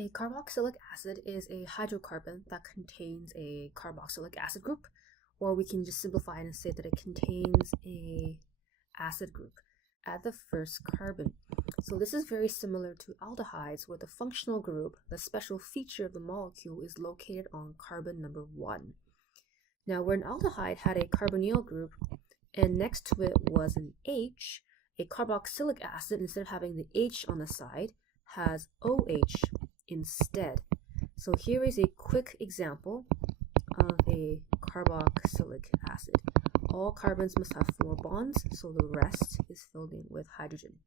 A carboxylic acid is a hydrocarbon that contains a carboxylic acid group, or we can just simplify it and say that it contains a acid group at the first carbon. So this is very similar to aldehydes, where the functional group, the special feature of the molecule, is located on carbon number 1. Now, where an aldehyde had a carbonyl group and next to it was an H, a carboxylic acid, instead of having the H on the side, has OH instead. So here is a quick example of a carboxylic acid. All carbons must have 4 bonds, so the rest is filled in with hydrogen.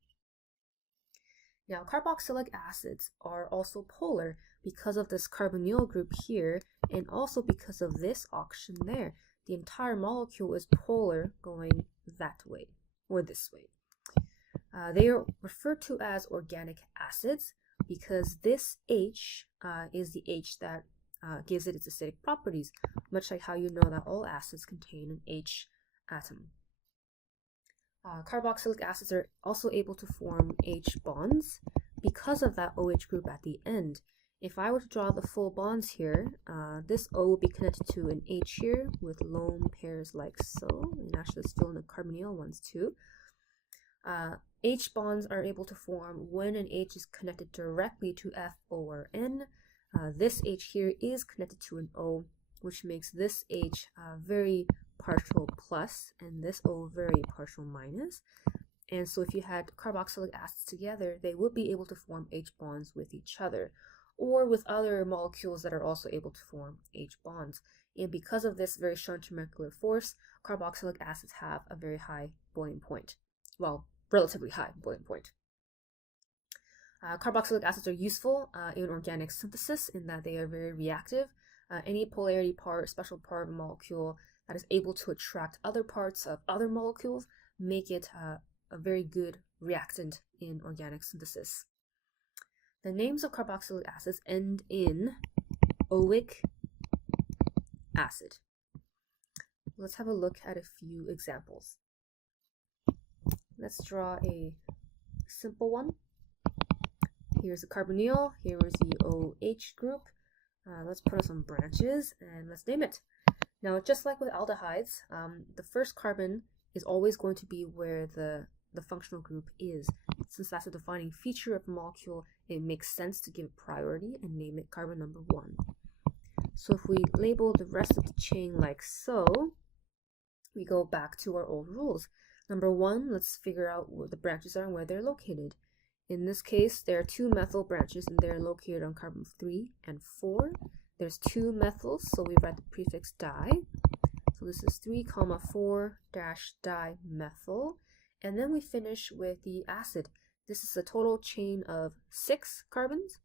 Now, carboxylic acids are also polar because of this carbonyl group here, and also because of this oxygen there. The entire molecule is polar going that way, or this way. They are referred to as organic acids because this H is the H that gives it its acidic properties, much like how you know that all acids contain an H atom. Carboxylic acids are also able to form H bonds because of that OH group at the end. If I were to draw the full bonds here, this O will be connected to an H here with lone pairs like so, and actually let's fill in the carbonyl ones too. H bonds are able to form when an H is connected directly to F, O, or N. This H here is connected to an O, which makes this H very partial plus and this O very partial minus. And so if you had carboxylic acids together, they would be able to form H bonds with each other, or with other molecules that are also able to form H bonds. And because of this very strong intermolecular force, carboxylic acids have a very high boiling point. Well, relatively high boiling point. Carboxylic acids are useful in organic synthesis in that they are very reactive. Any polarity part, special part of a molecule that is able to attract other parts of other molecules make it a very good reactant in organic synthesis. The names of carboxylic acids end in oic acid. Let's have a look at a few examples. Let's draw a simple one. Here's the carbonyl, here is the OH group. Let's put on some branches and let's name it. Now, just like with aldehydes, the first carbon is always going to be where the functional group is. Since that's a defining feature of the molecule, it makes sense to give it priority and name it carbon number 1. So if we label the rest of the chain like so, we go back to our old rules. Number 1, let's figure out where the branches are and where they're located. In this case, there are 2 methyl branches and they're located on carbon 3 and 4. There's 2 methyls, so we write the prefix di. So this is 3,4-dimethyl. And then we finish with the acid. This is a total chain of 6 carbons.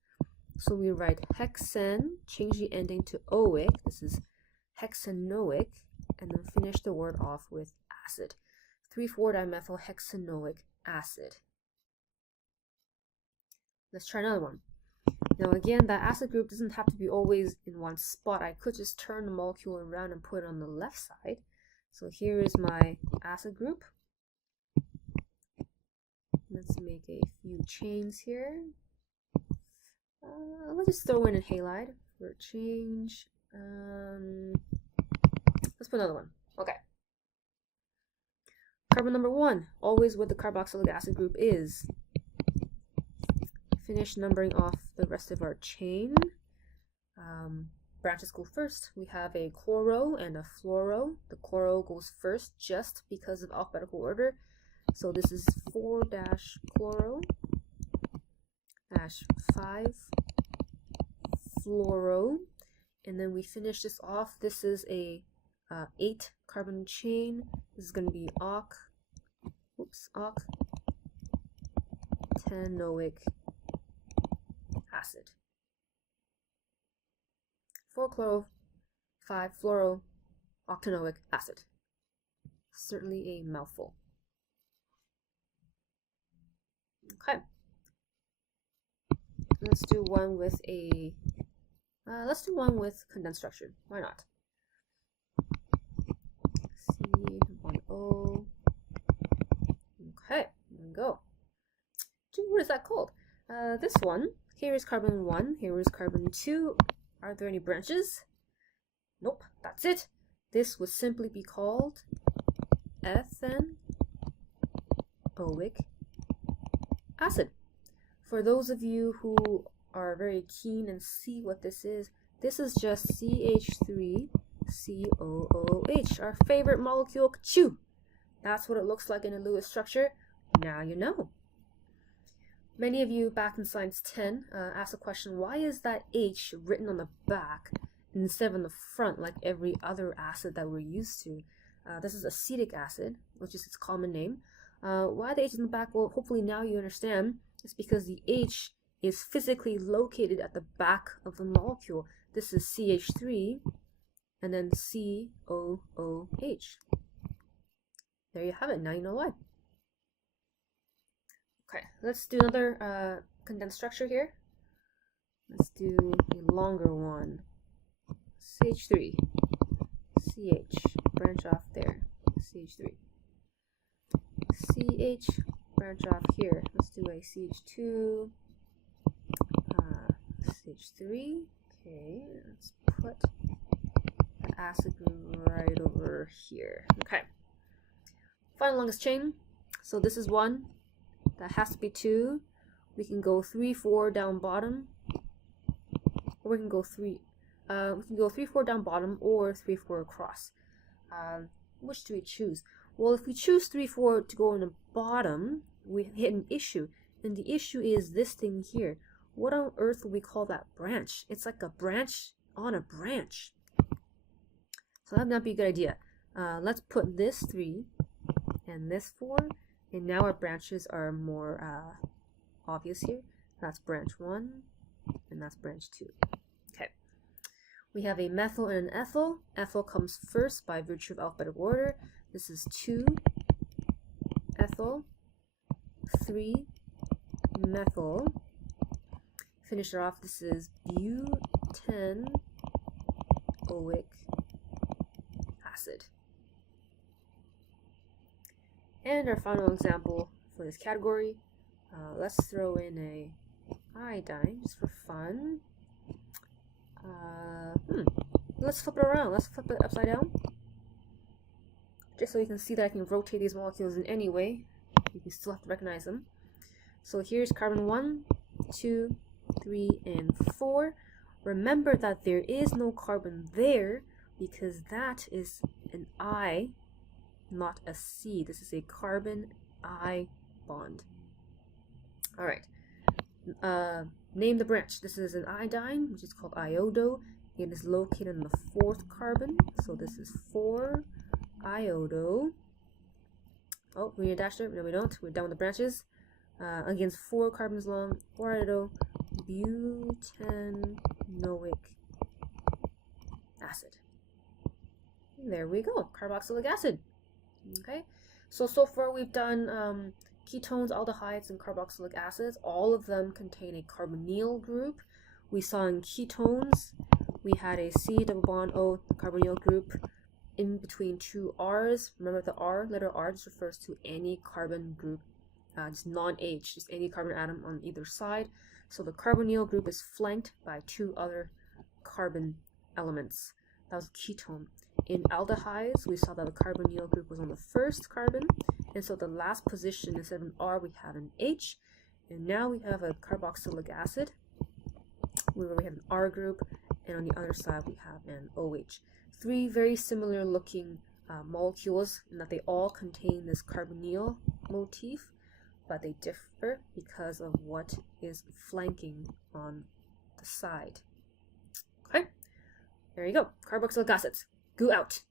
So we write hexane, change the ending to oic. This is hexanoic, and then finish the word off with acid. 3,4-dimethyl hexanoic acid. Let's try another one. Now again, that acid group doesn't have to be always in one spot. I could just turn the molecule around and put it on the left side. So here is my acid group. Let's make a few chains here. Let's just throw in a halide for a change. Let's put another one. Okay. Carbon number 1, always what the carboxylic acid group is. Finish numbering off the rest of our chain. Branches go first. We have a chloro and a fluoro. The chloro goes first just because of alphabetical order. So this is 4-chloro-5-fluoro. And then we finish this off. This is a 8 carbon chain. This is going to be octanoic acid. 4-chloro-5-fluoro-octanoic acid. Certainly a mouthful. Okay. Let's do one with condensed structure. Why not? C1O. Okay, there we go. What is that called? This one, Here is carbon 1, here is carbon 2. Are there any branches? Nope, that's it. This would simply be called ethanoic acid. For those of you who are very keen and see what this is just CH3COOH, our favorite molecule, Chu. That's what it looks like in a Lewis structure. Now you know. Many of you back in Science 10 asked the question, why is that H written on the back instead of on the front like every other acid that we're used to? This is acetic acid, which is its common name. Why the H is in the back? Well, hopefully now you understand. It's because the H is physically located at the back of the molecule. This is CH3 and then COOH. There you have it. Now you know why. Okay, let's do another condensed structure here. Let's do a longer one. CH3, CH, branch off there, CH3. CH, branch off here. Let's do a CH2, CH3. Okay, let's put the acid group right over here. Okay, final longest chain. So this is 1. That has to be 2. We can go 3, 4 down bottom, or we can go 3. We can go 3, 4 down bottom, or 3, 4 across. Which do we choose? Well, if we choose 3, 4 to go in the bottom, we hit an issue, and the issue is this thing here. What on earth would we call that branch? It's like a branch on a branch. So that would not be a good idea. Let's put this 3 and this 4. And now our branches are more obvious here. That's branch 1, and that's branch 2. Okay. We have a methyl and an ethyl. Ethyl comes first by virtue of alphabetic order. This is 2 ethyl, 3 methyl. Finish it off. This is butanoic acid. And our final example for this category, let's throw in a iodine just for fun. Let's flip it around. Let's flip it upside down. Just so you can see that I can rotate these molecules in any way. You can still have to recognize them. So here's carbon 1, 2, 3, and 4. Remember that there is no carbon there because that is an I, not a C. This is a carbon I bond. Alright. Name the branch. This is an iodine, which is called iodo. It is located in the 4th carbon. So this is 4-iodo. Oh, we need a dash there. No, we don't. We're done with the branches. Again, 4 carbons long. 4-iodo butanoic acid. And there we go. Carboxylic acid. Okay, so far we've done ketones, aldehydes, and carboxylic acids. All of them contain a carbonyl group. We saw in ketones, we had a C double bond O carbonyl group in between 2 R's. Remember the R, letter R, just refers to any carbon group, just non-H, just any carbon atom on either side. So the carbonyl group is flanked by 2 other carbon elements. That was a ketone. In aldehydes, we saw that the carbonyl group was on the 1st carbon, and so the last position, instead of an R, we have an H. And now we have a carboxylic acid, where we have an R group, and on the other side we have an OH. 3 very similar looking molecules in that they all contain this carbonyl motif, but they differ because of what is flanking on the side. Okay, there you go, carboxylic acids. Go out.